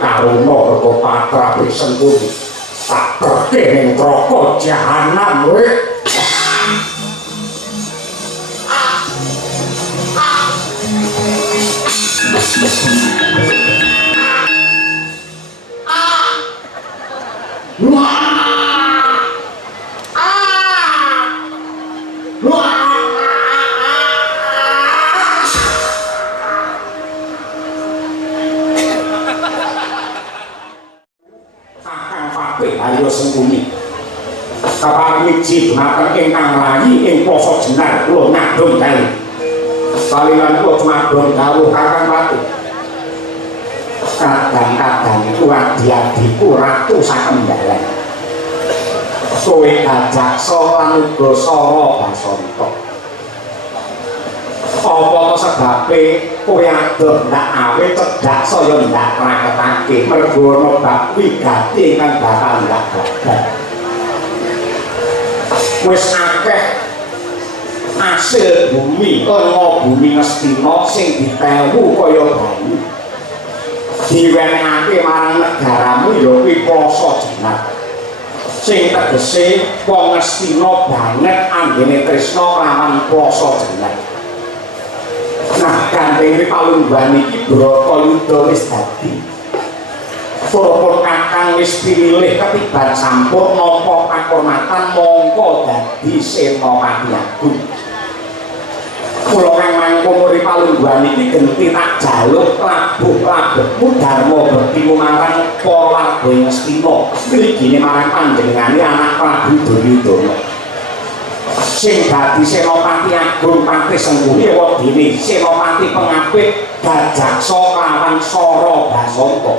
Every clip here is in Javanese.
Karuna karo patrape sengkuni tak kerke ning neraka jahanam kowe. Ayo sengkuni kapan wiji dumateng ingkang layi ing poso jenar kula ngadhong dalu salinan kula cumadhong dawuh Kakang Pati kadang-kadang wadi-adiku ratu sakembalan kowe Gajaksa lan uga Sara Basanta apa sebabe kowe adoh ndak awe cedhak saya ndak raketake mergo ana bab wigati kang bakal ndak gagal wis akeh asil bumi ana bumi Ngastina sing ditewu kaya banyu diwenehake marang negaramu ya kuwi Plasa Jenar sing tegese wong Ngastina banget anggene tresna lawan Plasa Jenar. Nah, gandeng palungguhan iki Bratayuda wis dadi. Para kakang wis pilih ketiban sampur nampa pakurmatan mongko dadi Senopati Agung. Kula kang mangkono ri palungguhan iki genti tak jaluk labuh-labuhmu Darma Bekti marang para warga Ngastina. Mligine marang panjenengane anak Prabu Duryudana. Sing dadi Senopati Agung Patih Sengkuni wadine Senopati Pengapit Gajaksa lawan Sara Basanta.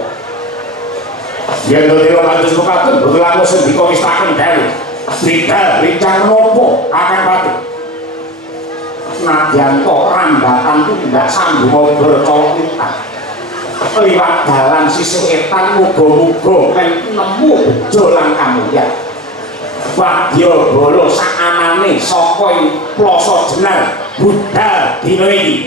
Yen dhewe kados mekaten betulan sendika wis tak kendhali. Bidal bincang menapa Kakang Pati? Nadyan kok rambatan tindak sambung bercolok liwat dalan sisih etan muga-muga men nemu bejo lan kamulyan. Wadya bala sak anane saka Plasa Jenar budal dina iki.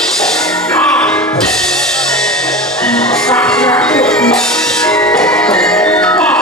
Hãy subscribe cho kênh Ghiền Mì Gõ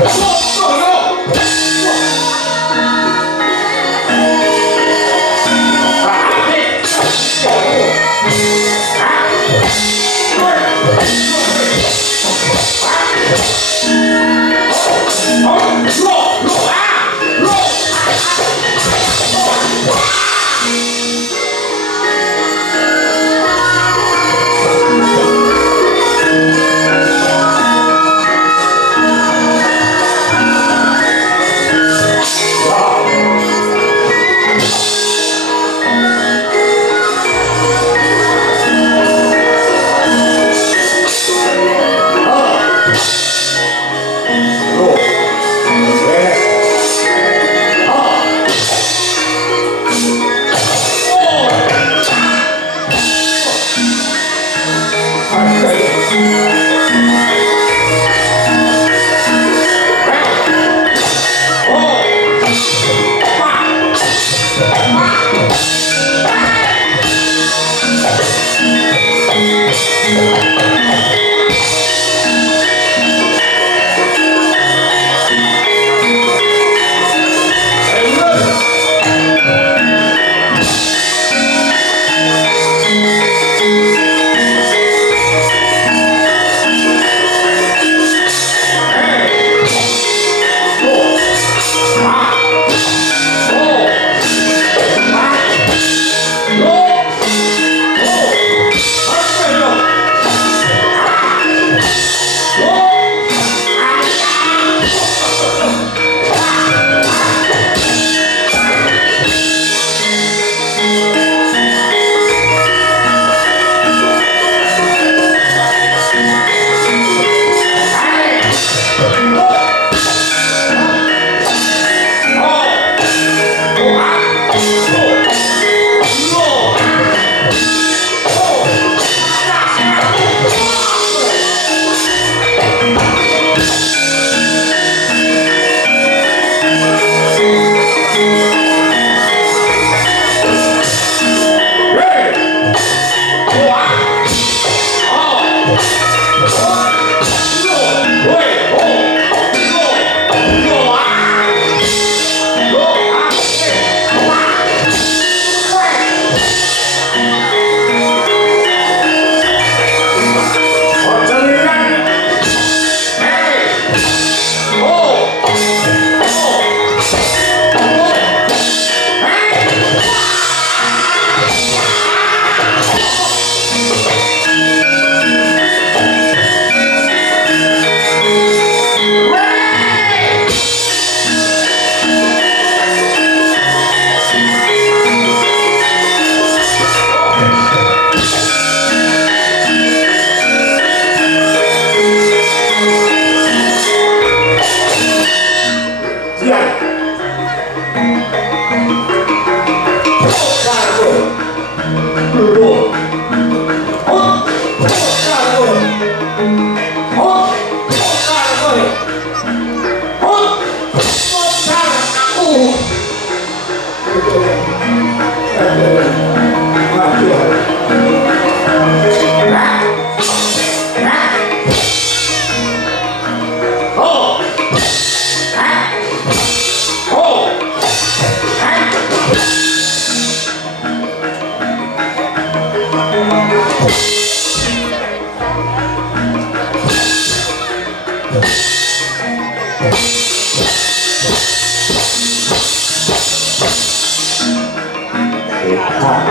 để không bỏ lỡ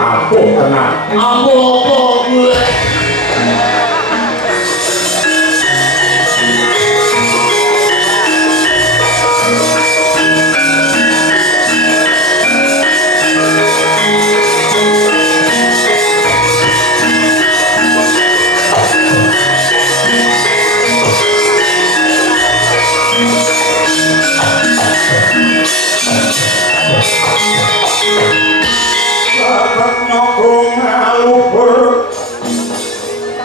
Aku tenang. Apa gue? Nyokong alubur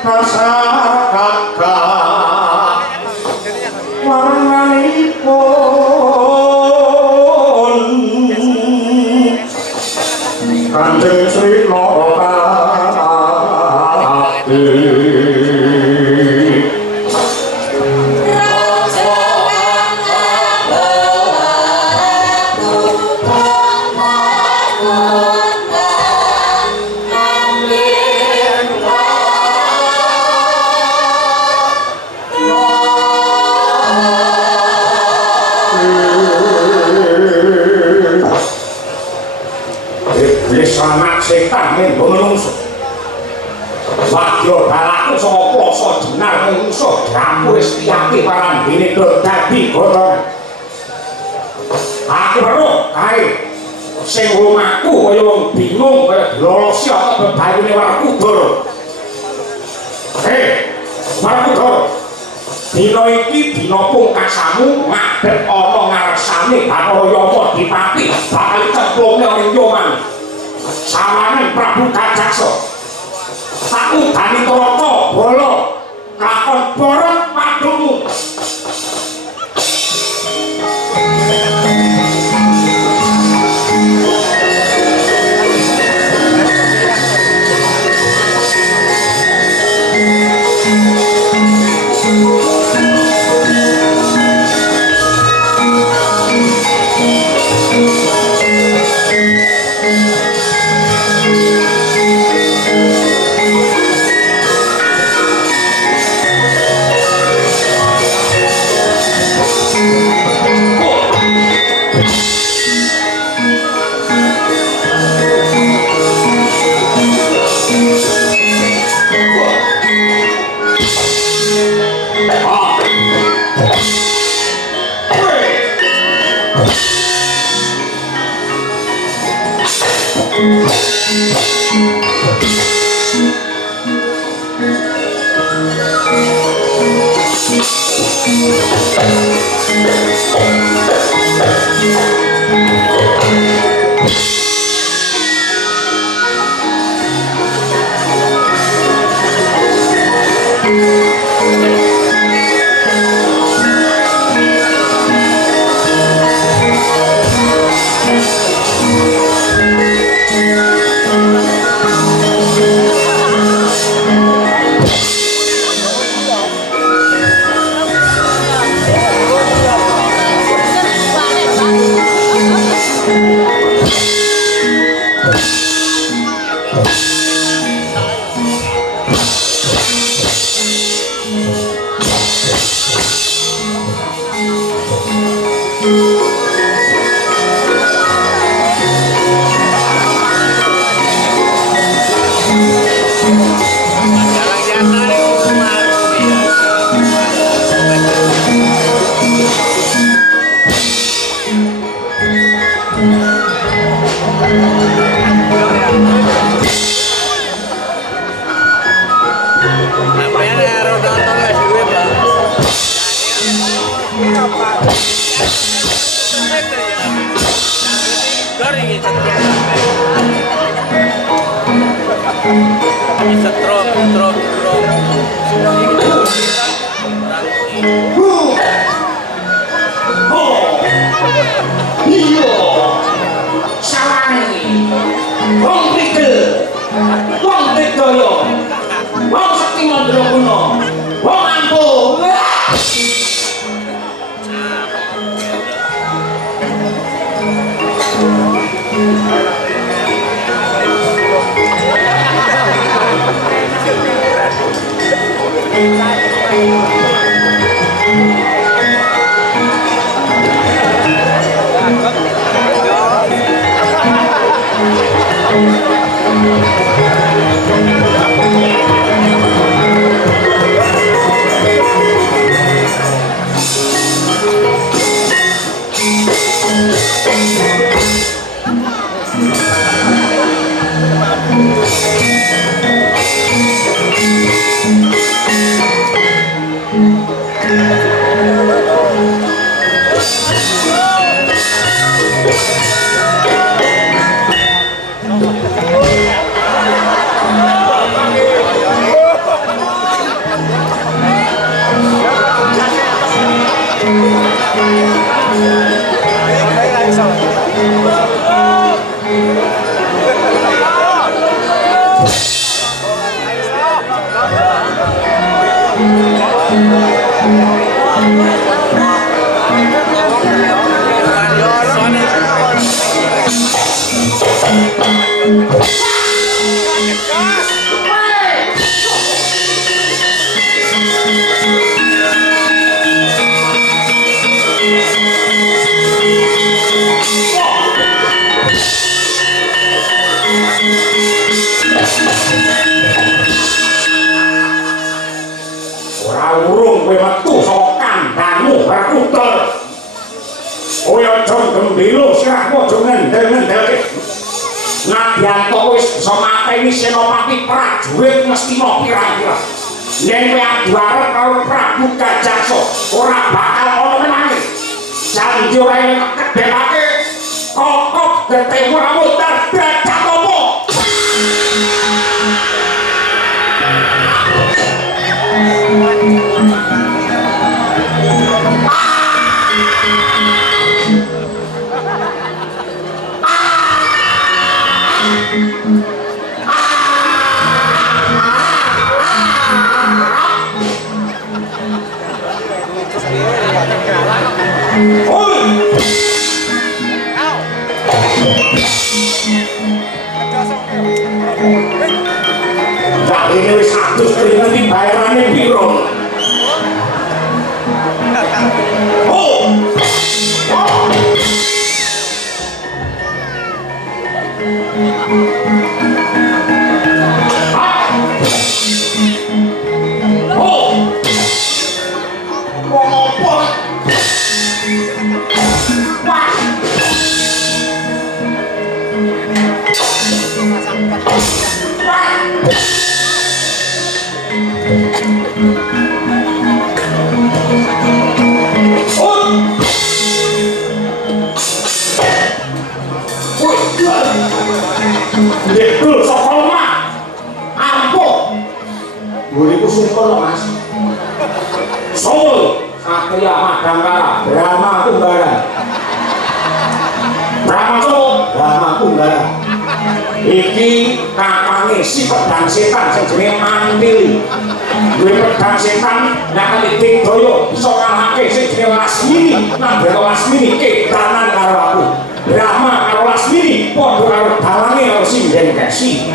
rasa kakak warnanipun Kanjeng Sri Lokati sangat setan menggo menungso wadya balaku saka plasa jenar menungso dapur istiyake parandene dadi golongan aku weruh kae sing omahku kaya wong bingung kaya dilolosi apa bebayune Werkudara Werkudara dina iki dina pungkasamu ngadep ana ngarsane Bathara Yama Dipati bakal cemplunge ning Yoman sawane Prabu Kajaksa saku dani Trata Bala lakon Barat Padumu Senopati prajurit mesti mau pirang-pirang yen kowe adu arep karo Prabu Gajahso ora bakal ono menangi janji ora yen kedekake kokok gete ora mutar dadi apa ini wis 100 triliun dibayarane piro? Oh. Betul, sokol mah ampuh buriku sungkol mas Solo Satria Madangkara Brahma Kumbara Brahma Solo Brahma Kumbara iki kakange si pedang setan sing jenenge Mantili duwe pedang setan nyakali Digdaya iso ngalahake sing jenenge Lasmini nang Lasmini kedanan karo aku Brahma karo Lasmini padha karo dalange karo Sindhen Kesi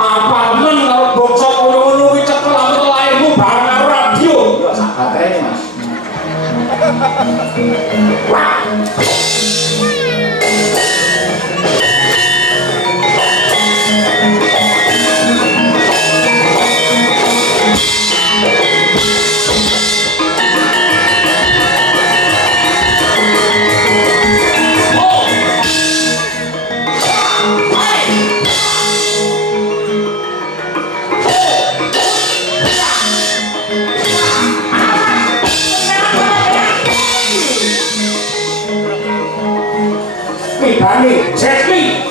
apa men karo bangsa kono-kono kuwi cekel aku lairmu bareng karo radio ya sak batrene mas wah Dani, Jesli,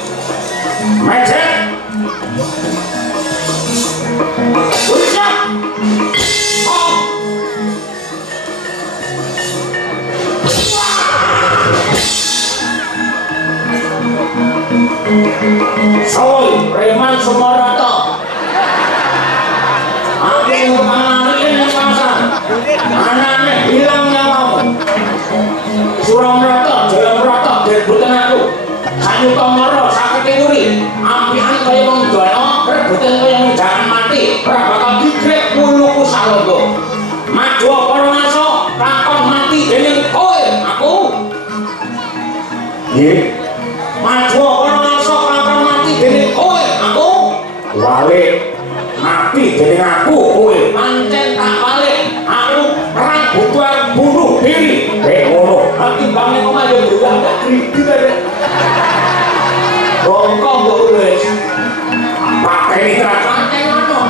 Majek, Wisya, Oh, Soy, Preman Sumarata, aku mengenali ini pasar, anaknya hilang nyawamu, Suramrata, Jayabrata, debutan aku. Sanyu Tomoro sakit uri ampian kaya wong dono rebutan kaya wong jangan mati ora bakal digrek puluku salonggo maju para ngaso takon mati dening kowe aku nggih maju para mati dening aku kowe pancen tak balik aku perang butuh bunuh diri ngono timbangane omah yo ndak gak kridi ae rongkong kok wis pateni tenan pancen ngono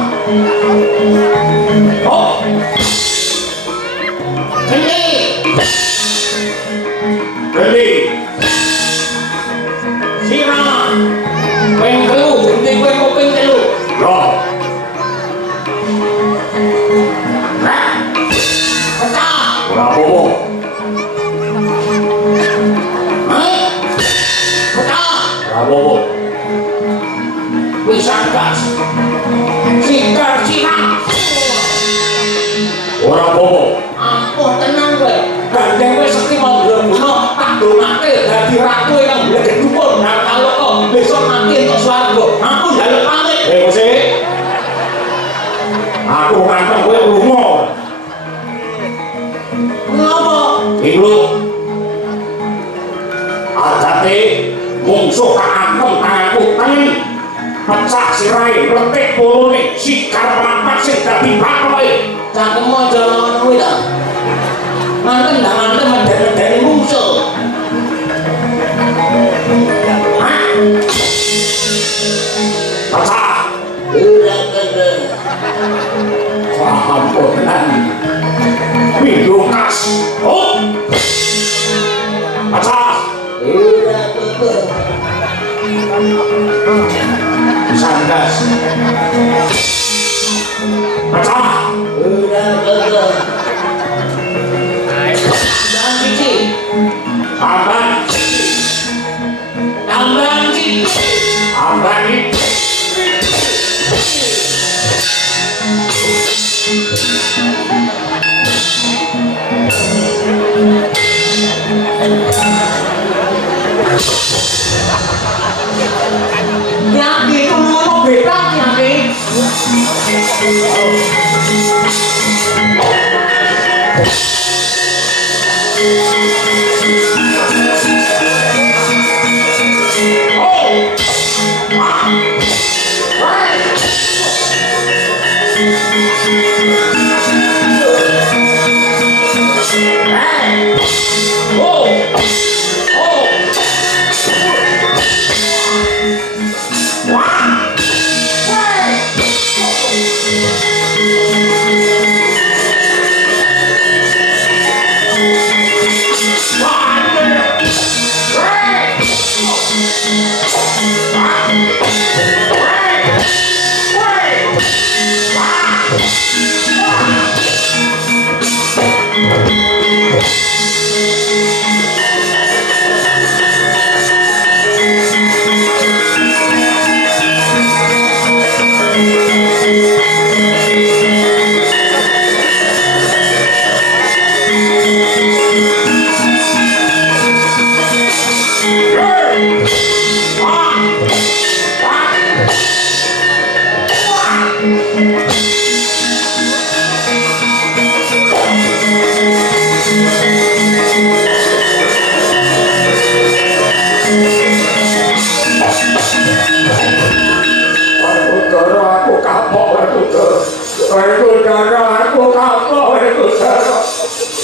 oh Geli Sirah Peng telu Genti gue mau peng telu Loh Nah Pecah Udah bobo Pecah Udah bobo Bisa gas Sikar sirah Udah bobo Ampun tenang gue Gandeng gue sekti mau bunuh tak dongake dadi ratu yang boleh didukun nah kalau kok besok mati untuk swarga aku njaluk pamit Gusti aku nganteng kowe lunga ngopo iku adate mungsuh kaantem tanganku tengen pecah sirahe letik polone sikar mlampah sing dadi pakoke cangkemmu aja lawan kowe ta manten ndangan medeni musuh. Pecah. Paham tenan. Pindungkas. Oh. Pecah. Sandas. Pecah. Ambani Nyaki itu mau beda nyaki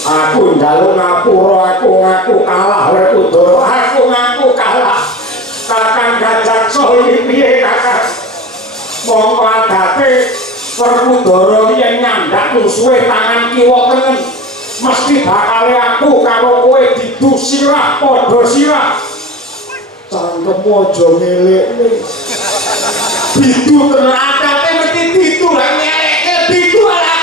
aku njaluk ngapura aku ngaku kalah Werkudara aku ngaku kalah Kakang Gajaksa piye Kakang mongko adate Werkudara yen nyandak musuhe tangan kiwa tengen mesti bakal aku karo kowe didu sirah padha sirah cangkemmu aja ngelekne didu tenan adate mesti didu lan ngeleke didu ala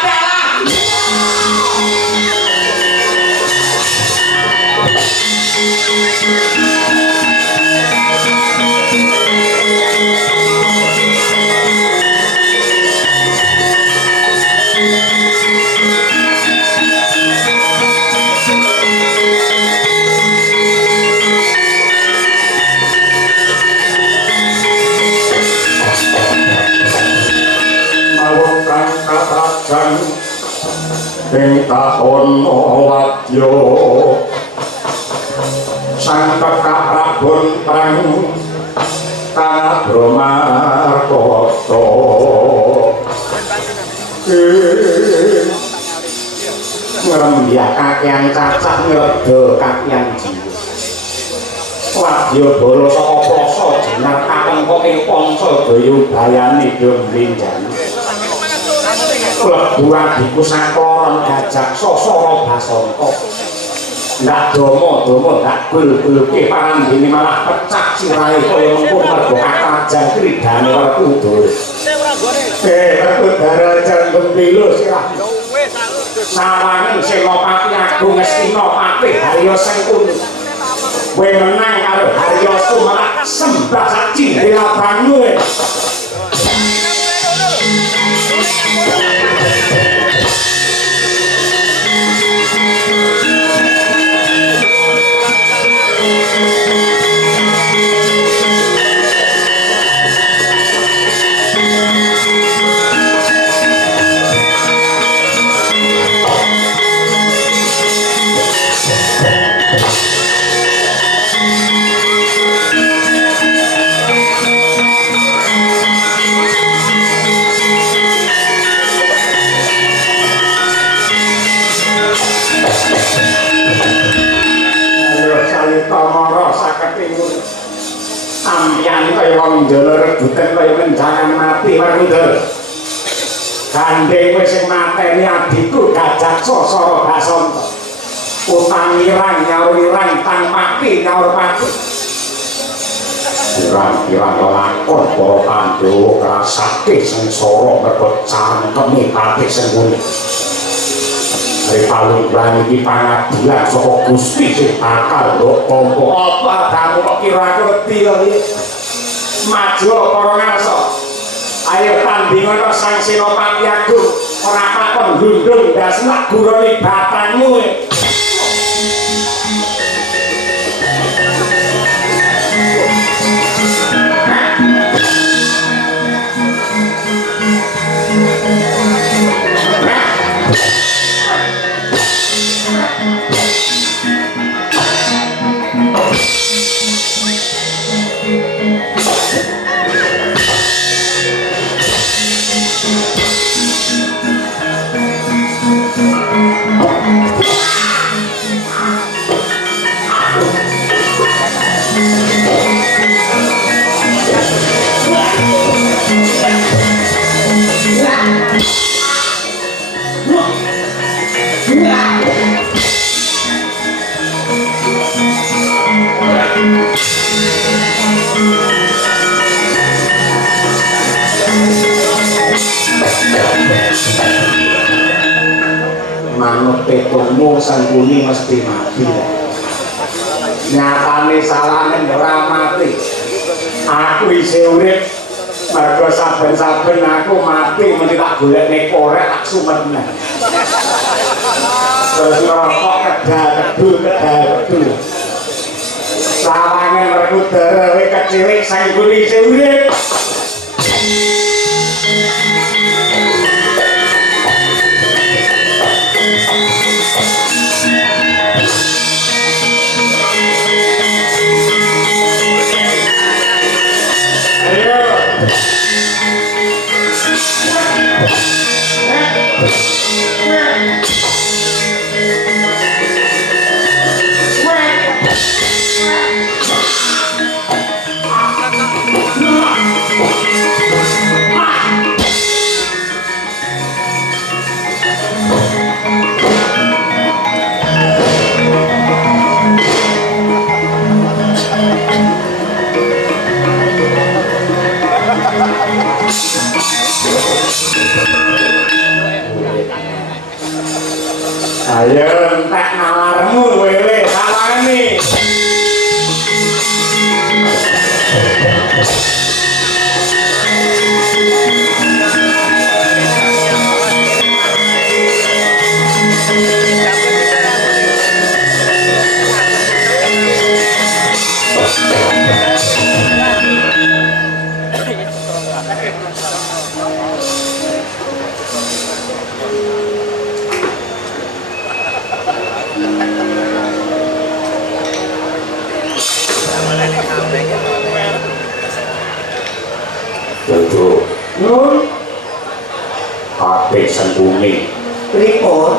ing tahun wadya sang Prabon prang Kabramarkata kakyang cacah nyodo kakyang jiwa wadya bala saka Plasa Jenar kakengkok ing Panca Dayobayani Domlinjani klebu adiku sakloron gajak sosoro basanta ndak domo ndak gul-gulke parandene malah pecah sirahe kaya mengko mergo kakrajan kridane Werkudara Werkudara jantung pilu sirah sawangen Senopati Agung Ngastinapati Harya Sengkuni kowe menang karo Harya Sumerak sembah saci dela banyu sampeyan kaya wong njala rebutan kaya menjangan mati Werkudara gandeng kowe sing mateni adikku Gajak Sosoro Basanta utang irang nyaur irang tang pati nyaur pati irang-irang lakon para Pandhawa ngrasake sengsara mergo cangkeme pati Sengkuni Ari palungguhan iki pangadilan saka Gusti sing bakal ndok tampa apa kamu kok kira ngerti kok iki maju para ngarsa ayo tandingan Sang Senopati Agung ora kakon glundung dasnak gurone batangmu manut petungmu Sengkuni mesti mati nyatane salane ora mati aku isih urip mergo saben-saben aku mati mesti tak golekne korek tak sumetne terus ngerokok kedal-kedul sawangen Werkudara kowe kecilik Sengkuni isih urip ayo entek nalarmu wele salane Betul. Nun. Ate Sengkuni. Pripun?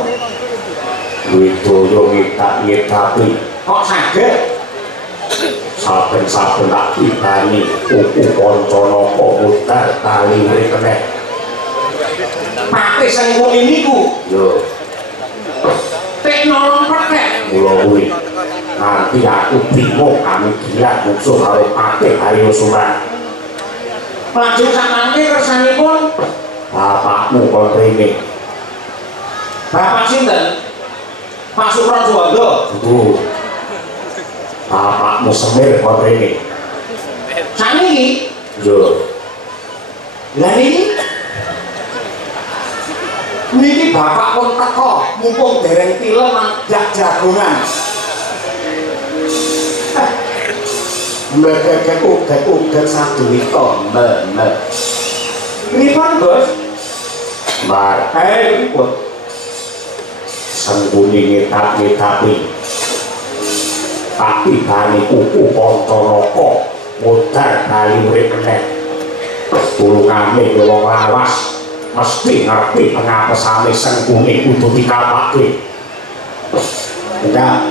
Duit sedaya ngitak-ngitapi kok saged saben-saben tak tibani uku Pancanaka mutar tali mrikene pati sing muni niku yo tek nolong patek mula kuwi nanti aku bingung kami gila musuh karo pati ayo suran lajeng samangke kersanipun bapakmu kon rene bapak sinten Pak Supran Suwanda betul bapakmu Semir kon rene saniki yo lha niki bapak pun teko mumpung dereng tilem jak jagongan mbek uget saduwita mbek pripun Bos Mbak pripun sengkuni ngetak-ngetapi tapi bani kuku Pancanaka mutar bali urip meneh tulungane wong lawas mesti ngerti pengapesane sengkuni kudu dikapake enggak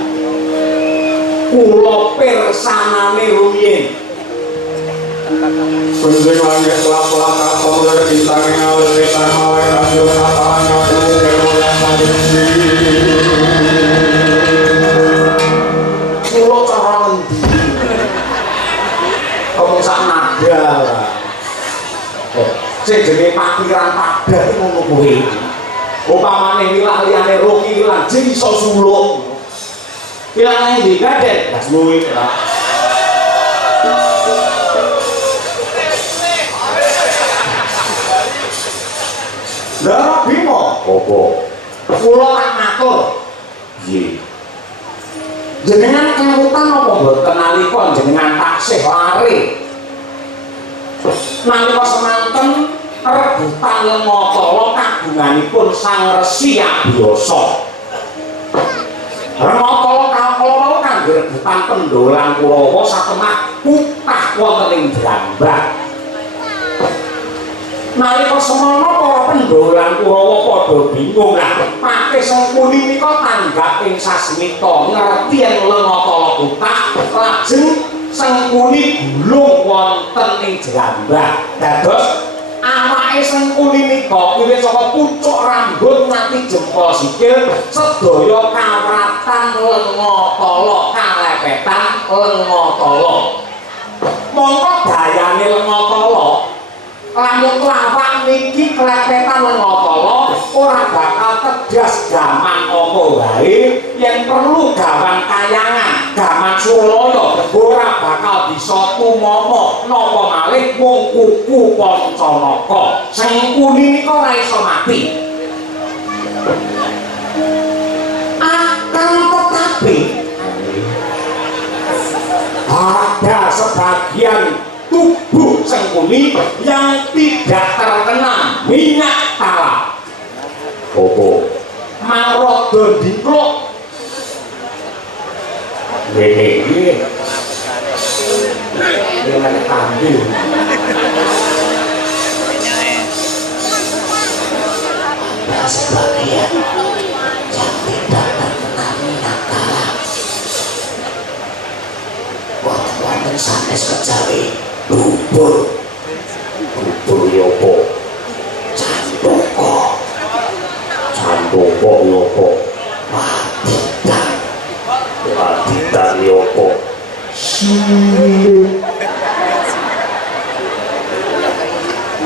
kula pirsanane rumiyin Kunjung langit kelap-kelap kapal dari bintang yang awal wetan mawai radio katanya mulai maju kula cara ngendi kok sak nada lah sing jenenge pakiran padha iki ngono kuwi upamane wilah liyane roki lan jeng iso sulung ilang ndi gadet las luwih lah Lha bimo apa kula tak matur nggih jenengan kawutan apa mboten nalika jenengan taksih lare nalika semanten rebutan Lengatala kagunganipun Sang Resi Abiyasa Lengatala kala kangge rebutan Pendolan Kurawa satemah kutah wonten ing Brambang nalika semana para Pendolan Kurawa padha bingung lah pake Sengkuni nika tanggap ing sasmita ngerti yen Lengatala kutah lajeng Sengkuni gulung wonten ing Brambang dados awake Sengkuni nika wiwit saka pucuk rambut nganti jempol sikil sedaya kawratan Lengatala kalepetan Lengatala mongko dayane Lengatala lamun lawak niki klepetan Lengatala ora bakal tegas gaman apa wae yen perlu gawan kayangan gaman Suralaya ora bakal bisa tumama napa malih mung kuku Pancanaka Sengkuni nika ora iso mati akan tetapi ada sebagian tubuh Sengkuni yang tidak terkena minyak talak opo marada diplok ini dengan ambil ada sebagian yang tidak terkena minyak talak wonten sanes kejawi bubur yopo candoko yopo wadidan yopo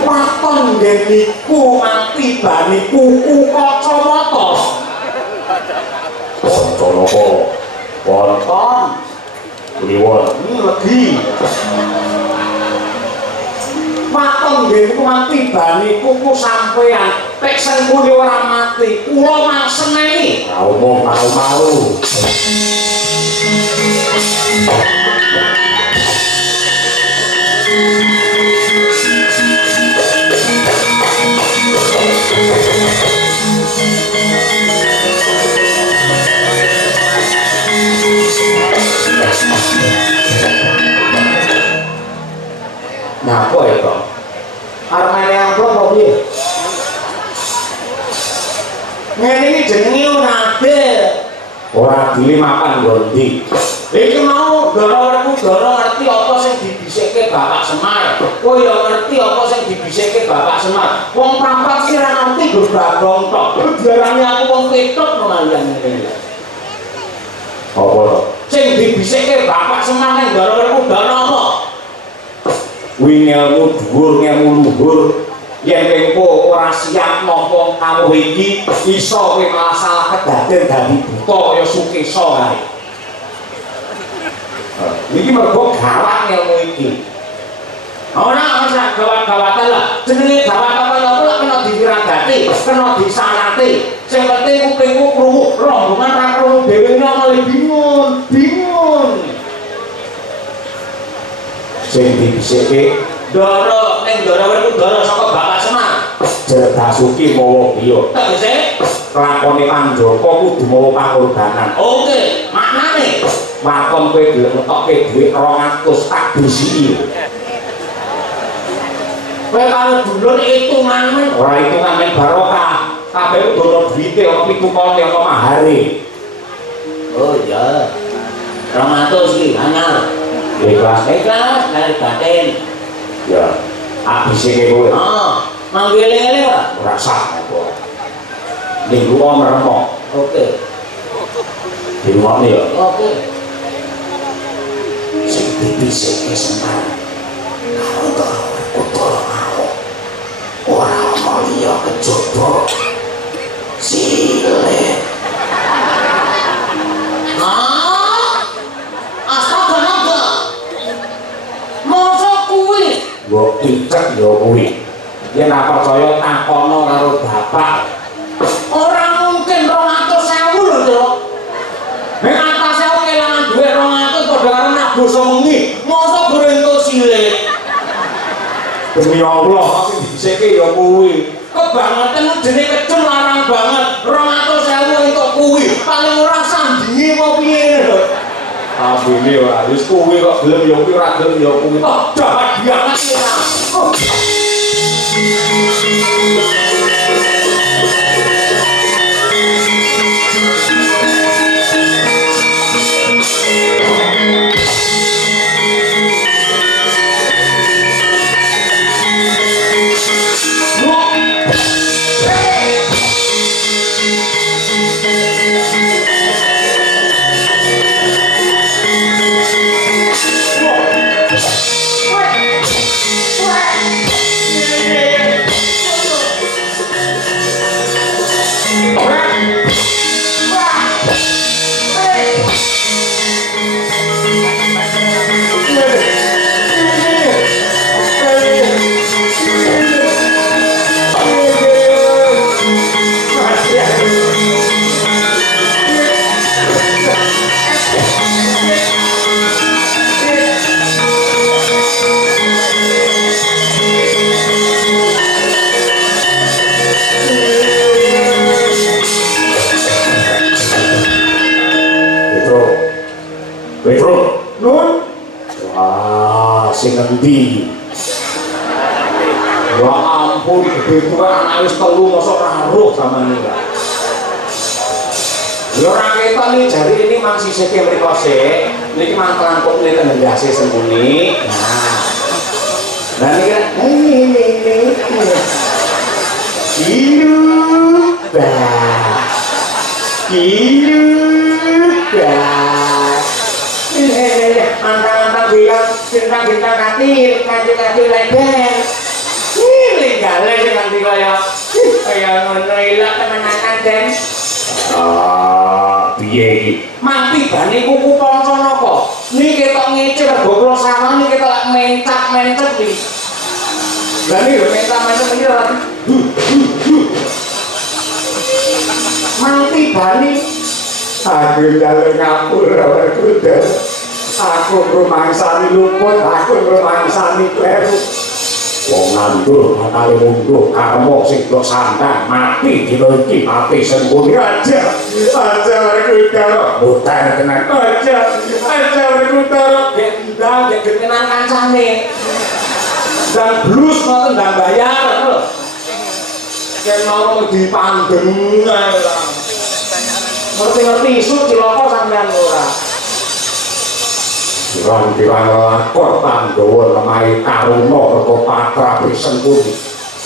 waton ngeniku mati bani kuku kacamata Pancanaka wonten kliwon legi waton ngeniku mati bani kuku sampean tek Sengkuni ora mati kula mangseneni omong mau nah apa itu? Armane amplop apa piye? Ngene iki jenenge nade ora dile mapan gondi. Iki mau Ndara ngerti apa sing dibisike Bapak Semar. Kowe ya ngerti apa sing dibisike Bapak Semar. Wong prampat sih ora ngerti go bagong tok. Diarani aku wong ketok malian ngene. Apa to? Sing dibisike Bapak Semar ning Ndara apa? Kuwi ngelmu dhuwur, ngelmu luhur. Yen engko ora siap nampa kamu iki iso kowe malah salah kedaden dadi buta kaya Sukesa kae. Iki mergo gawat ngelmu iki. Ora gawat-gawatan lah. Jenenge gawat apa ya ora kena diwiradati, kena disanati. Sing penting kupingku krungu, rombongan ra krungu dhewe malah bingung. Sing dibisike Ndara ning Ndara saka Bapak Semar. Jerdasuki mawa biya. Tegese lakone Pandhaka kudu mawa pangorbanan. Oke, maknane wakon kowe diletokke dhuwit 200 tak bisiki. Kowe karo dulur hitungan men, ora hitungan men barokah. Kabeh dono duwite ana 7 kote ana mahare. Oh iya. 200 iki anyar. Ikhlas kali batin. Ya, abisike kowe. Heeh. Manggil-eling ora sah kok. Ning gua meremok. Oke. Di rumah nih ya. Oke. Sing dibisike Semar. Karo kotor mau. Ora mau liya kejaba. Sile. Mbok picek ya kuwi. Yen ora percaya takono karo bapak. Ora mungkin 200.000 lho, Cuk. Nek atase kelangan dhuwit 200 padha karo nak basa mengi. Mosok goreng entuk silik. Demi Allah, sing dibisike ya kuwi. Kebangetan jenenge kecem larang banget. 200.000 entuk kuwi. Paling ora sandingi apa piye lho. Abine ora wis kuwi kok gelem ya kuwi ora gelem ya kuwi. Oh, jahat banget ya. Ngendi ya ampun gede tuwa anak wis 3 mosok ora roh sampeyan iki ya ora ketok iki jari ini mang sisike mriko sik niki mang kelangkuk niki ndase sembunyi nah niki antang-antang bilang cinta-cinta kaki lebar ini gale sih nanti kaya ngono ilang temenakan den piye iki mati bani kuku pongso napa niki ketok ngecil gogro sama niki ketok mencak-mencet iki lha niki mencak-mencet iki ora mati bani aku jalan ngapur kuda aku rumangsani luput aku rumangsani kleru wong ngandur bakal mundur karmo sing do sandang mati dina iki mati sengkuni aja rekruter buta tenan aja rekruter gendang gentenan kancane dan blus ngoten ndang bayar lho yen mau dipandeng ngerti-ngerti isu cilaka sampean ora. Pirang-pirang lakon Pandhawa lemahe karuna merga patrape Sentuni.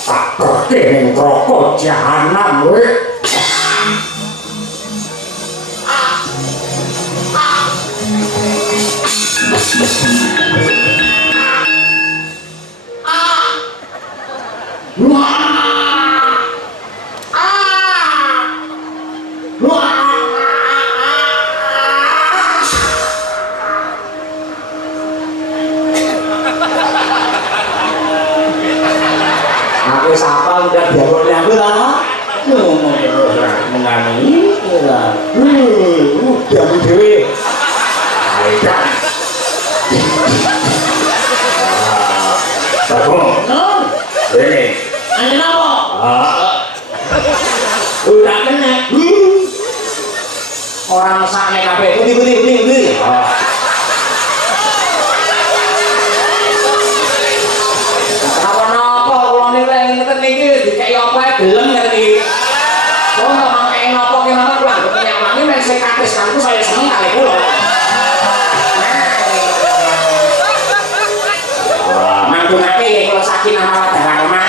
Tak kerke ning neraka jahanam kowe. Aku sapa udah diagone aku ta. Mengani ora. Udah dhewe. Ayo. Bagus. Ini. Ane napa? Udah kena. Orang sakne kabeh. Budi. Napa-napa kula niku ngeten niki dikeki apa gelem ngeten iki. Kok nggak mangke napa kemana kula punya wangi men sing kates kanku saya seneng kali kula. Manggunake ya kula sakinah mawaddah warahmah.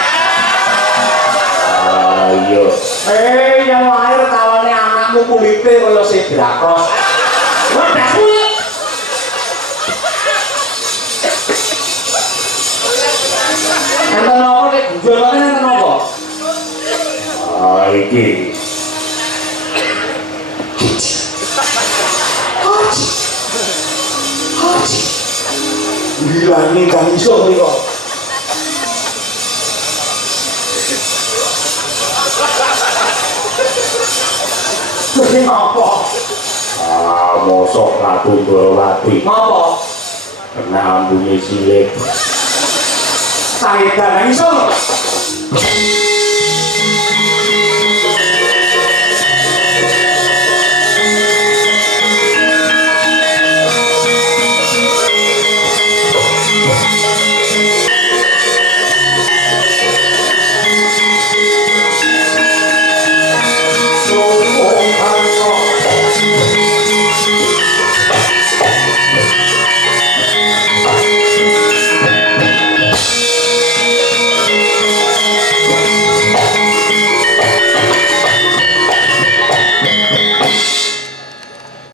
Ayo. Yang lahir kawane anakmu kulite kaya sebrakos. Wadah kuwi. Enten apa nek gujolane enten apa? Iki. Gila ini kan iso mriko. Ini apa? Mosok Ratu Ndorowati. Apa? Kena bunyi silik. Saya iso.